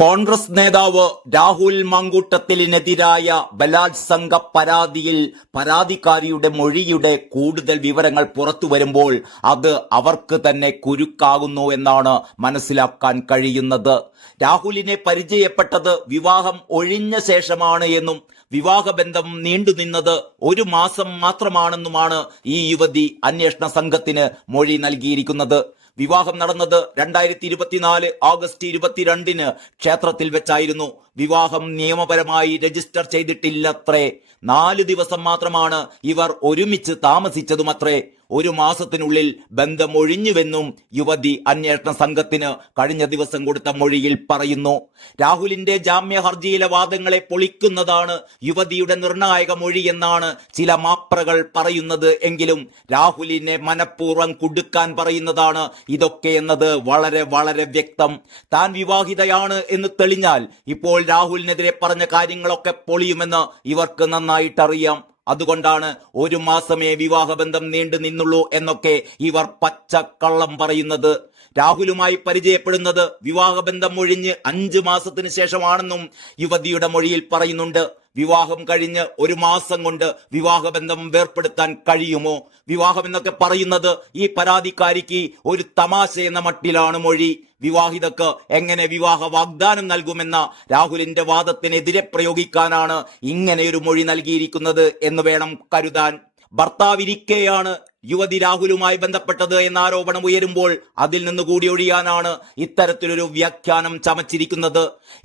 കോൺഗ്രസ് നേതാവ് രാഹുൽ മാങ്കൂട്ടത്തിലിനെതിരായ ബലാത്സംഗ പരാതിയിൽ പരാതിക്കാരിയുടെ മൊഴിയുടെ കൂടുതൽ വിവരങ്ങൾ പുറത്തുവരുമ്പോൾ അത് അവർക്ക് തന്നെ കുരുക്കാകുന്നു എന്നാണ് മനസ്സിലാക്കാൻ കഴിയുന്നത്. രാഹുലിനെ പരിചയപ്പെട്ടത് വിവാഹം ഒഴിഞ്ഞ ശേഷമാണ് എന്നും വിവാഹബന്ധം നീണ്ടുനിന്നത് 1 മാസം മാത്രമാണെന്നുമാണ് ഈ യുവതി അന്വേഷണ സംഘത്തിന് മൊഴി നൽകിയിരിക്കുന്നത്. വിവാഹം നടന്നത് 2024 ഓഗസ്റ്റ് 22-ന് ക്ഷേത്രത്തിൽ വെച്ചായിരുന്നു. വിവാഹം നിയമപരമായി രജിസ്റ്റർ ചെയ്തിട്ടില്ലത്രേ. 4 ദിവസം മാത്രമാണ് ഇവർ ഒരുമിച്ച് താമസിച്ചതുമത്രേ. 1 മാസത്തിനുള്ളിൽ ബന്ധം ഒഴിഞ്ഞുവെന്നും യുവതി അന്വേഷണ സംഘത്തിന് കഴിഞ്ഞ ദിവസം കൊടുത്ത മൊഴിയിൽ പറയുന്നു. രാഹുലിന്റെ ജാമ്യ ഹർജിയിലെ വാദങ്ങളെ പൊളിക്കുന്നതാണ് യുവതിയുടെ നിർണായക മൊഴി എന്നാണ് ചില മാപ്രകൾ പറയുന്നത്. എങ്കിലും രാഹുലിനെ മനഃപൂർവ്വം കുടുക്കാൻ പറയുന്നതാണ് ഇതൊക്കെ എന്നത് വളരെ വളരെ വ്യക്തം. താൻ വിവാഹിതയാണ് എന്ന് തെളിഞ്ഞാൽ ഇപ്പോൾ രാഹുലിനെതിരെ പറഞ്ഞ കാര്യങ്ങളൊക്കെ പൊളിയുമെന്ന് ഇവർക്ക് നന്നായിട്ടറിയാം. അതുകൊണ്ടാണ് 1 മാസമേ വിവാഹബന്ധം നീണ്ടു നിന്നുള്ളൂ എന്നൊക്കെ ഇവർ പച്ചക്കള്ളം പറയുന്നത്. രാഹുലുമായി പരിചയപ്പെടുന്നത് വിവാഹബന്ധം ഒഴിഞ്ഞ് 5 മാസത്തിന് ശേഷമാണെന്നും യുവതിയുടെ മൊഴിയിൽ പറയുന്നുണ്ട്. വിവാഹം കഴിഞ്ഞ് 1 മാസം കൊണ്ട് വിവാഹബന്ധം വേർപ്പെടുത്താൻ കഴിയുമോ? വിവാഹം എന്നൊക്കെ പറയുന്നത് ഈ പരാതിക്കാരിക്ക് ഒരു തമാശ എന്ന മട്ടിലാണ് മൊഴി. വിവാഹിതക്ക് എങ്ങനെ വിവാഹ വാഗ്ദാനം നൽകുമെന്ന രാഹുലിന്റെ വാദത്തിനെതിരെ പ്രയോഗിക്കാനാണ് ഇങ്ങനെയൊരു മൊഴി നൽകിയിരിക്കുന്നത് എന്ന് വേണം കരുതാൻ. ഭർത്താവിരിക്കെയാണ് യുവതി രാഹുലുമായി ബന്ധപ്പെട്ടത് എന്ന ആരോപണം ഉയരുമ്പോൾ അതിൽ നിന്ന് കൂടി ഒഴിയാനാണ് ഇത്തരത്തിലൊരു വ്യാഖ്യാനം ചമച്ചിരിക്കുന്നത്.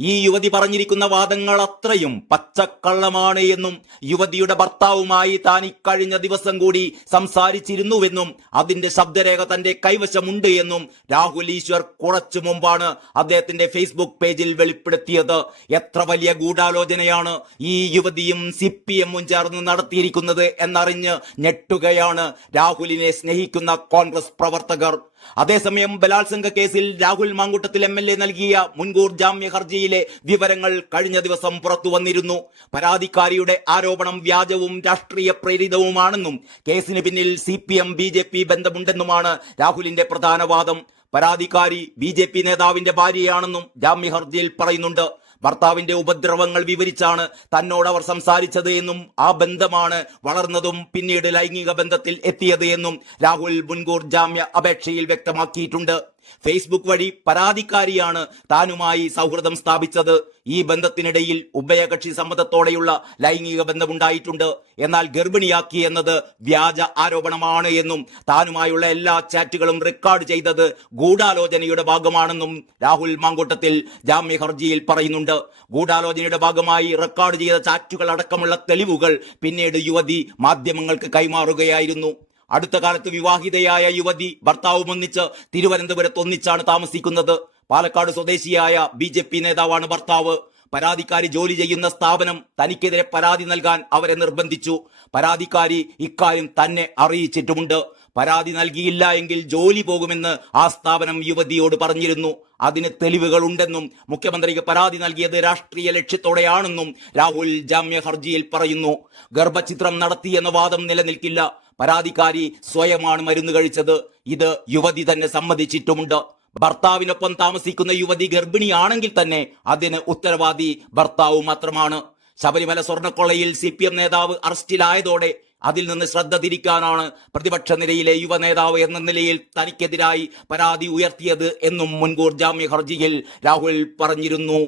ഈ യുവതി പറഞ്ഞിരിക്കുന്ന വാദങ്ങൾ അത്രയും പച്ചക്കള്ളമാണ് എന്നും യുവതിയുടെ ഭർത്താവുമായി താൻ ഇക്കഴിഞ്ഞ ദിവസം കൂടി സംസാരിച്ചിരുന്നുവെന്നും അതിന്റെ ശബ്ദരേഖ തന്റെ കൈവശമുണ്ട് എന്നും രാഹുൽ ഈശ്വർ കുറച്ചു മുമ്പാണ് അദ്ദേഹത്തിന്റെ ഫേസ്ബുക്ക് പേജിൽ വെളിപ്പെടുത്തിയത്. എത്ര വലിയ ഗൂഢാലോചനയാണ് ഈ യുവതിയും CPM-ഉം ചേർന്ന് നടത്തിയിരിക്കുന്നത് എന്നറിഞ്ഞ് ഞെട്ടുകയാണ് രാഹുലിനെ സ്നേഹിക്കുന്ന കോൺഗ്രസ് പ്രവർത്തകർ. അതേസമയം ബലാത്സംഗ കേസിൽ രാഹുൽ മാങ്കൂട്ടത്തിൽ MLA നൽകിയ മുൻകൂർ ജാമ്യ ഹർജിയിലെ വിവരങ്ങൾ കഴിഞ്ഞ ദിവസം പുറത്തു വന്നിരുന്നു. പരാതിക്കാരിയുടെ ആരോപണം വ്യാജവും രാഷ്ട്രീയ പ്രേരിതവുമാണെന്നും കേസിന് പിന്നിൽ CPM BJP ബന്ധമുണ്ടെന്നുമാണ് രാഹുലിന്റെ പ്രധാന വാദം. പരാതിക്കാരി BJP നേതാവിന്റെ ഭാര്യയാണെന്നും ജാമ്യ ഹർജിയിൽ പറയുന്നുണ്ട്. ഭർത്താവിന്റെ ഉപദ്രവങ്ങൾ വിവരിച്ചാണ് തന്നോട് അവർ സംസാരിച്ചത് എന്നും ആ ബന്ധമാണ് വളർന്നതും പിന്നീട് ലൈംഗിക ബന്ധത്തിൽ എത്തിയത് എന്നും രാഹുൽ മുൻകൂർ ജാമ്യ അപേക്ഷയിൽ വ്യക്തമാക്കിയിട്ടുണ്ട്. ഫേസ്ബുക്ക് വഴി പരാതിക്കാരിയാണ് താനുമായി സൗഹൃദം സ്ഥാപിച്ചത്. ഈ ബന്ധത്തിനിടയിൽ ഉഭയകക്ഷി സമ്മതത്തോടെയുള്ള ലൈംഗിക ബന്ധമുണ്ടായിട്ടുണ്ട്. എന്നാൽ ഗർഭിണിയാക്കി എന്നത് വ്യാജ ആരോപണമാണ് എന്നും താനുമായുള്ള എല്ലാ ചാറ്റുകളും റെക്കോർഡ് ചെയ്തത് ഗൂഢാലോചനയുടെ ഭാഗമാണെന്നും രാഹുൽ മാങ്കൂട്ടത്തിൽ ജാമ്യ ഹർജിയിൽ പറയുന്നുണ്ട്. ഗൂഢാലോചനയുടെ ഭാഗമായി റെക്കോർഡ് ചെയ്ത ചാറ്റുകൾ അടക്കമുള്ള തെളിവുകൾ പിന്നീട് യുവതി മാധ്യമങ്ങൾക്ക് കൈമാറുകയായിരുന്നു. അടുത്ത കാലത്ത് വിവാഹിതയായ യുവതി ഭർത്താവും ഒന്നിച്ച് തിരുവനന്തപുരത്ത് ഒന്നിച്ചാണ് താമസിക്കുന്നത്. പാലക്കാട് സ്വദേശിയായ BJP നേതാവാണ് ഭർത്താവ്. പരാതിക്കാരി ജോലി ചെയ്യുന്ന സ്ഥാപനം തനിക്കെതിരെ പരാതി നൽകാൻ അവരെ നിർബന്ധിച്ചു. പരാതിക്കാരി ഇക്കാര്യം തന്നെ അറിയിച്ചിട്ടുമുണ്ട്. പരാതി നൽകിയില്ല എങ്കിൽ ജോലി പോകുമെന്ന് ആ സ്ഥാപനം യുവതിയോട് പറഞ്ഞിരുന്നു. അതിന് തെളിവുകൾ ഉണ്ടെന്നും മുഖ്യമന്ത്രിക്ക് പരാതി നൽകിയത് രാഷ്ട്രീയ ലക്ഷ്യത്തോടെയാണെന്നും രാഹുൽ ജാമ്യ ഹർജിയിൽ പറയുന്നു. ഗർഭചിത്രം നടത്തിയെന്ന വാദം നിലനിൽക്കില്ല. പരാതിക്കാരി സ്വയമാണ് മരുന്ന് കഴിച്ചത്. ഇത് യുവതി തന്നെ സമ്മതിച്ചിട്ടുമുണ്ട്. ഭർത്താവിനൊപ്പം താമസിക്കുന്ന യുവതി ഗർഭിണിയാണെങ്കിൽ തന്നെ അതിന് ഉത്തരവാദി ഭർത്താവ് മാത്രമാണ്. ശബരിമല സ്വർണ്ണക്കൊള്ളയിൽ CPM നേതാവ് അറസ്റ്റിലായതോടെ അതിൽ നിന്ന് ശ്രദ്ധ തിരിക്കാനാണ് പ്രതിപക്ഷ നിരയിലെ യുവ നേതാവ് എന്ന നിലയിൽ തനിക്കെതിരായി പരാതി ഉയർത്തിയത് എന്നും മുൻകൂർ ജാമ്യ ഹർജിയിൽ രാഹുൽ പറഞ്ഞിരുന്നു.